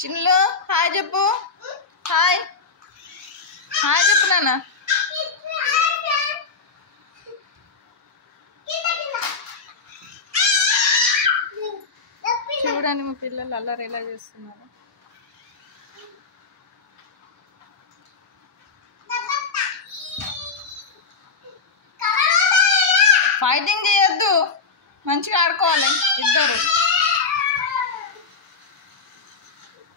చిన్నులు hi చెప్పు. Hi hi చెప్పు నాన్న. చూడండి మా పిల్లలు అల్లరి ఎలా చేస్తున్నారు. ఫైటింగ్ చేయొద్దు, మంచిగా ఆడుకోవాలి ఇద్దరు.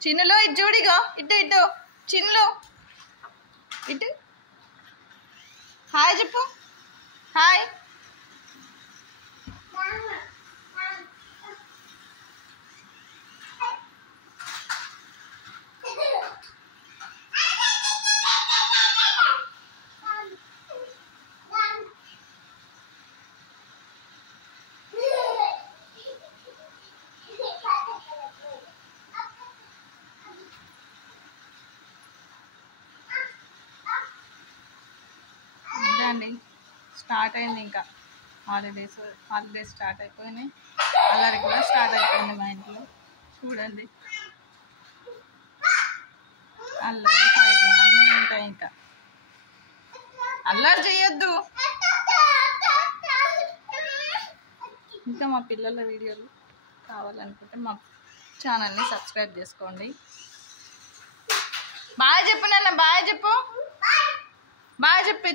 చిన్నులు ఇటు చూడిగో, ఇటు ఇటు చిన్నులు ఇటు. హాయ్ చెప్పు. హాయ్. అండి స్టార్ట్ అయింది, ఇంకా హాలిడేస్ స్టార్ట్ అయిపోయినాయి. అల్లరి కూడా స్టార్ట్ అయిపోయింది మా ఇంట్లో. చూడండి అల్లరి ఫైటింగ్ అన్నీ ఉంటాయి. ఇంకా అల్లరి చేయొద్దు. ఇంకా మా పిల్లల వీడియోలు కావాలనుకుంటే మా ఛానల్ని సబ్స్క్రైబ్ చేసుకోండి. బాయ్ చెప్పు నాన్న. బాయ్ చెప్పు. బాయ్ చెప్పు.